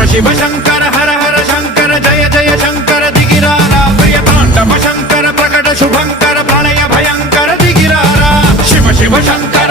शिव शंकर हर हर शंकर जय जय शंकर दिगिरारा प्रिय तांडव शंकर प्रकट शुभंकर प्रलय भयंकर दिगिरारा शिव शिव शंकर